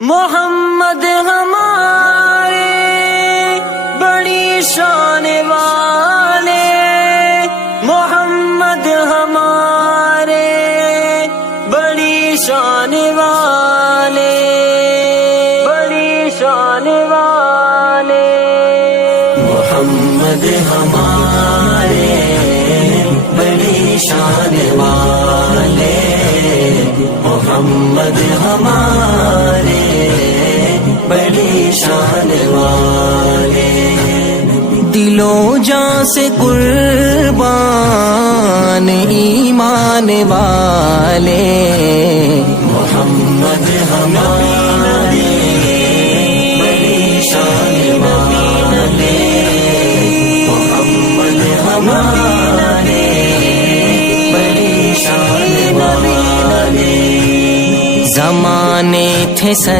محمد ہمارے بڑی شان والے، محمد ہمارے بڑی شان والے، بڑی شان والے، محمد ہمارے بڑی شان والے، محمد ہمارے بڑی شان والے، دلوں جاں سے قربان ایمان والے، محمد ہمارے بڑی شان والے، محمد ہمارے بڑی شان والے، زمانے تھے